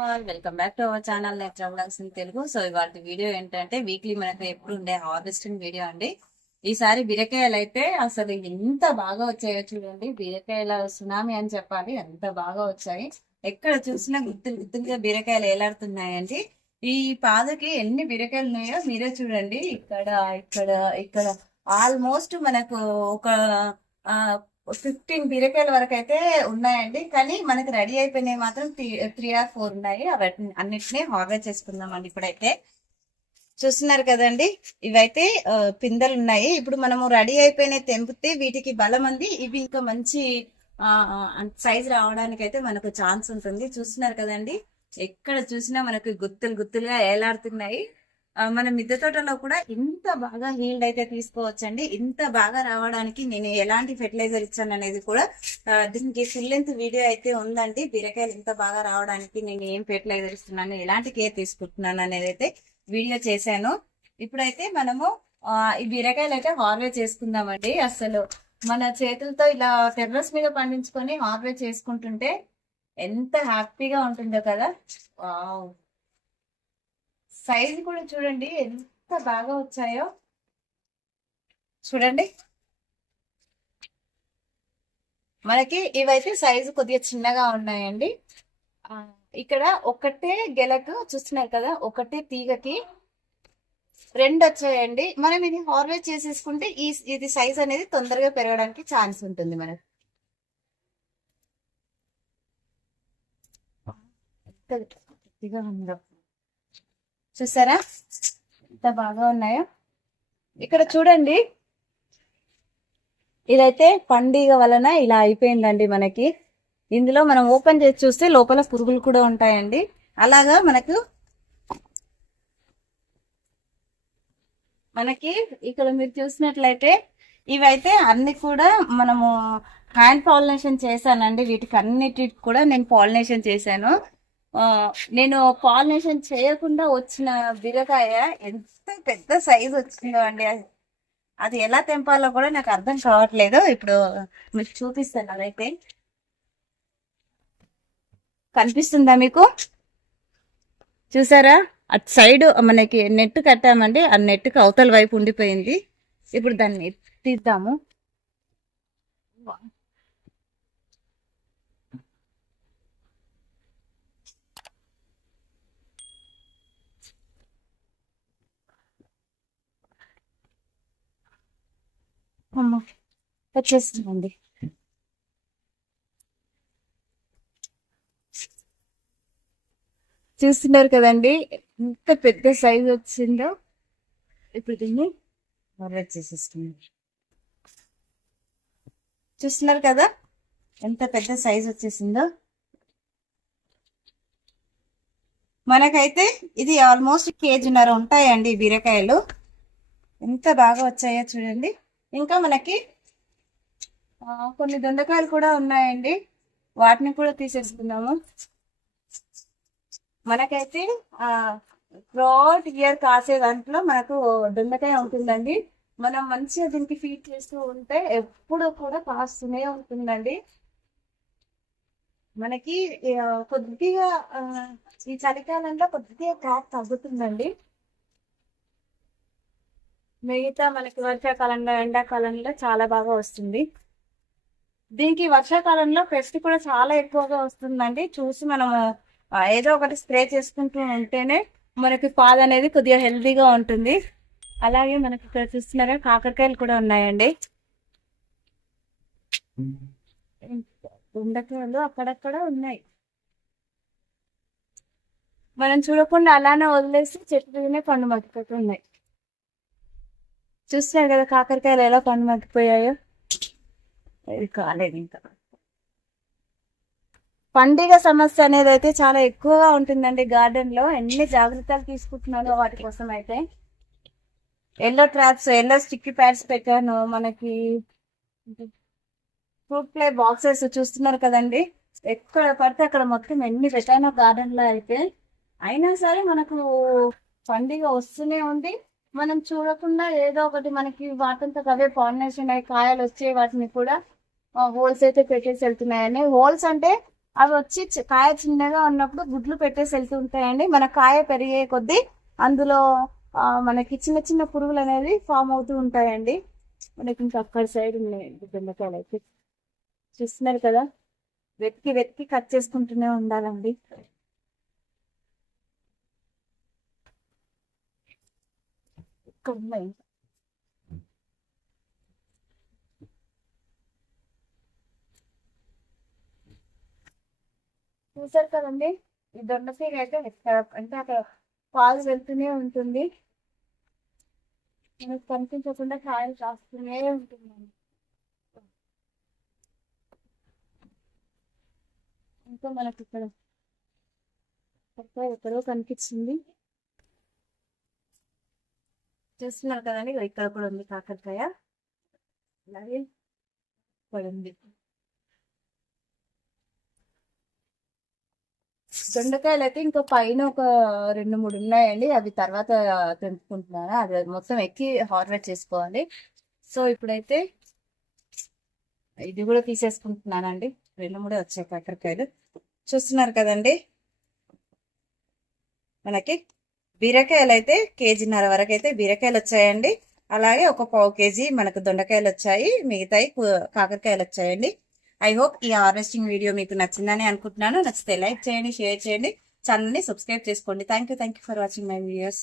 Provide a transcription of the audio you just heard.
All welcome back to our channel natural blogs in Telugu. So ఇవాళ video ఏంటంటే weekly మనకు ఎప్పుడు ఉండే హార్వెస్టింగ్ వీడియో అండి. ఈసారి బీరకాయలు అయితే అసలు ఎంత బాగా వచ్చాయో చూడండి. బీరకాయల సునామీ అని చెప్పాలి, అంత బాగా వచ్చాయి. ఎక్కడ చూసినా గుత్తులు గుత్తులుగా బీరకాయలు ఏలాడుతున్నాయండి. ఈ పాదకి ఎన్ని బీరకాయలు ఉన్నాయో మీరే చూడండి. ఇక్కడ ఇక్కడ ఇక్కడ ఆల్మోస్ట్ మనకు ఒక 15 బీరకాయల వరకు అయితే ఉన్నాయండి. కానీ మనకి రెడీ అయిపోయినాయి మాత్రం 3 or 4 ఉన్నాయి. అన్నిటినీ హార్వెస్ట్ చేసుకుందామండి. ఇప్పుడైతే చూస్తున్నారు కదండి, ఇవైతే పిందెలు ఉన్నాయి. ఇప్పుడు మనము రెడీ అయిపోయినాయి తెంపితే వీటికి బలం అంది. ఇవి ఇంకా మంచి సైజ్ రావడానికి అయితే మనకు ఛాన్స్ ఉంటుంది. చూస్తున్నారు కదండి, ఎక్కడ చూసినా మనకు గుత్తులు గుత్తులుగా ఏలాడుతున్నాయి. మన మిద్దె తోటలో కూడా ఇంత బాగా హీల్డ్ అయితే తీసుకోవచ్చండి. ఇంత బాగా రావడానికి నేను ఎలాంటి ఫెర్టిలైజర్ ఇచ్చాను అనేది కూడా దీనికి ఫుల్ లెంత్ వీడియో అయితే ఉందండి. బీరకాయలు ఇంత బాగా రావడానికి నేను ఏం ఫెర్టిలైజర్ ఇస్తున్నాను, ఎలాంటి కేర్ తీసుకుంటున్నాను అనేది అయితే వీడియో చేశాను. ఇప్పుడైతే మనము ఈ బీరకాయలు అయితే హార్వెస్ట్ చేసుకుందామండి. అసలు మన చేతులతో ఇలా టెర్రస్ మీద పండించుకొని హార్వెస్ట్ చేసుకుంటుంటే ఎంత హ్యాపీగా ఉంటుందో కదా. వావ్, సైజ్ కూడా చూడండి ఎంత బాగా వచ్చాయో. చూడండి, మనకి ఇవైతే సైజు కొద్దిగా చిన్నగా ఉన్నాయండి. ఇక్కడ ఒకటే గెలకు చూస్తున్నారు కదా, ఒకటే తీగకి 2 వచ్చాయండి. మనం ఇది హార్వెస్ట్ చేసేసుకుంటే ఇది సైజ్ అనేది తొందరగా పెరగడానికి ఛాన్స్ ఉంటుంది మనకి. ఉందో చూసారా ఎంత బాగా ఉన్నాయో. ఇక్కడ చూడండి, ఇదైతే పండుగ వలన ఇలా అయిపోయిందండి మనకి. ఇందులో మనం ఓపెన్ చేసి చూస్తే లోపల పురుగులు కూడా ఉంటాయండి. అలాగా మనకి ఇక్కడ మీరు చూసినట్లయితే ఇవైతే అన్ని కూడా మనము హ్యాండ్ పాలినేషన్ చేశానండి. వీటికి అన్నిటికి కూడా నేను పాలినేషన్ చేశాను. నేను పాలినేషన్ చేయకుండా వచ్చిన బీరకాయ ఎంత పెద్ద సైజు వచ్చిందో అండి. అది ఎలా తెంపాలో కూడా నాకు అర్థం కావట్లేదు. ఇప్పుడు మీకు చూపిస్తాను. అదైతే కనిపిస్తుందా మీకు? చూసారా, అటు సైడ్ మనకి నెట్ కట్టామండి. ఆ నెట్కి అవతల వైపు ఉండిపోయింది. ఇప్పుడు దాన్ని తీద్దాము. వచ్చేస్తుందండి. చూస్తున్నారు కదండి ఎంత పెద్ద సైజ్ వచ్చిందో. ఇప్పుడు దీన్ని హార్వెస్ట్ చేసేస్తుంది. చూస్తున్నారు కదా ఎంత పెద్ద సైజ్ వచ్చేసిందో. మనకైతే ఇది ఆల్మోస్ట్ 1.5 kg ఉంటాయండి బీరకాయలు. ఎంత బాగా వచ్చాయో చూడండి. ఇంకా మనకి కొన్ని దొండకాయలు కూడా ఉన్నాయండి, వాటిని కూడా తీసేసుకుందాము. మనకైతే త్రూఅవుట్ ఇయర్ కాసే దాంట్లో మనకు దొండకాయ ఉంటుందండి. మనం మంచిగా దీనికి ఫీడ్ చేస్తూ ఉంటే ఎప్పుడు కూడా కాస్తూనే ఉంటుందండి. మనకి కొద్దిగా ఈ చలికాలంలో కొద్దిగా క్రాప్ తగ్గుతుందండి. మిగతా మనకి వర్షాకాలంలో ఎండాకాలంలో చాలా బాగా వస్తుంది. దీనికి వర్షాకాలంలో పెస్ట్ కూడా చాలా ఎక్కువగా వస్తుందండి. చూసి మనము ఏదో ఒకటి స్ప్రే చేసుకుంటూ ఉంటేనే మనకి పాదు అనేది కొద్దిగా హెల్తీగా ఉంటుంది. అలాగే మనకి ఇక్కడ చూస్తున్నారా కాకరకాయలు కూడా ఉన్నాయండి. దొండకాయలు అక్కడక్కడ ఉన్నాయి. మనం చూడకుండా అలానే వదిలేసి చెట్టు మీదనే పండు మగ్గిపోతున్నాయి. చూస్తున్నారు కదా కాకరకాయలు ఎలా పండు మగ్గిపోయాయో. ఇది కాలేదు ఇంకా. పండుగ సమస్య అనేది అయితే చాలా ఎక్కువగా ఉంటుందండి గార్డెన్ లో. ఎన్ని జాగ్రత్తలు తీసుకుంటున్నానో వాటి కోసం అయితే. Yellow traps, yellow sticky pods పెట్టాను. మనకి ఫ్రూట్ ప్లే బాక్సెస్ చూస్తున్నారు కదండి, ఎక్కడ పడితే అక్కడ మొత్తం ఎన్ని పెట్టానో గార్డెన్ లో అయితే. అయినా సరే మనకు పండుగ వస్తూనే ఉంది. మనం చూడకుండా ఏదో ఒకటి మనకి వాటితో అవే పాలినేషన్ అయ్యి కాయలు వచ్చే వాటిని కూడా హోల్స్ అయితే పెట్టేసి వెళ్తున్నాయని. హోల్స్ అంటే అవి వచ్చి కాయ చిన్నగా ఉన్నప్పుడు గుడ్లు పెట్టేసి వెళ్తూ ఉంటాయండి. మన కాయ పెరిగే కొద్దీ అందులో మనకి చిన్న చిన్న పురుగులు అనేది ఫామ్ అవుతూ ఉంటాయండి. మనకి ఇంకా అక్కడ సైడ్ ఉన్నాయండి బెండకాయలు అయితే చూస్తున్నారు కదా, వెతికి వెతికి కట్ చేసుకుంటూనే ఉండాలండి. ఇక్కడ ఉన్నాయి. చూసారు కదండి, ఈ దొండకాయ అయితే అంటే అక్కడ పాలు వెళ్తూనే ఉంటుంది, మనకు కనిపించకుండా కాయలు కాస్తూనే ఉంటుంది. ఇంకా మనకి ఇక్కడ ఎక్కడో కనిపించింది, చూస్తున్నారు కదండి, ఇక్కడ కూడా ఉంది కాకరకాయ, అలాగే ఇక్కడ ఉంది. దొండకాయలు అయితే ఇంకా పైన ఒక 2-3 ఉన్నాయండి, అవి తర్వాత తెంపుకుంటున్నాను. అది మొత్తం ఎక్కి హార్వెస్ట్ చేసుకోవాలి. సో ఇప్పుడైతే ఇది కూడా తీసేసుకుంటున్నానండి. 2-3 వచ్చాయి కాకరకాయలు. చూస్తున్నారు కదండి, మనకి బీరకాయలు అయితే 1.5 కేజీ వరకు అయితే బీరకాయలు వచ్చాయండి. అలాగే ఒక 1/2 కేజీ మనకు దొండకాయలు వచ్చాయి, మిగతాయి కాకరకాయలు వచ్చాయండి. ఐ హోప్ ఈ హార్వెస్టింగ్ వీడియో మీకు నచ్చిందని అనుకుంటున్నాను. నచ్చితే లైక్ చేయండి, షేర్ చేయండి, ఛానల్ని సబ్స్క్రైబ్ చేసుకోండి. Thank you for watching my videos.